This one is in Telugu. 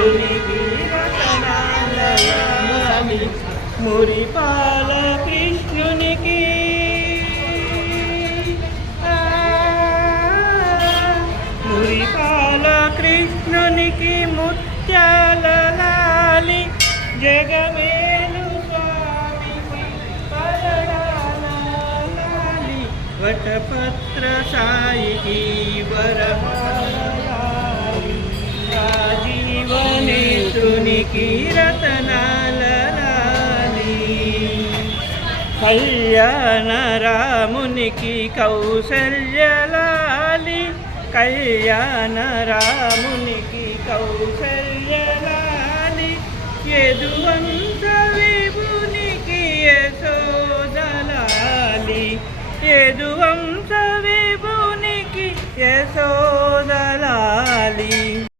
కృష్ణునికి రతనాలయాలి మురిపాల కృష్ణునికి మురిపాల కృష్ణునికి ముత్యాల లాలి జగమేలు స్వామికి పరడాల లాలి వటపత్ర సాయికి వరమాలి రాజీవనేత్రునికి రతనాల లాలి కళ్యాణ రామునికి కౌసల్యలాలి కళ్యాణ రామునికి కౌసల్యలాలి యదువంశ విభునికి యశోదలాలి యదువంశ విభునికి యశో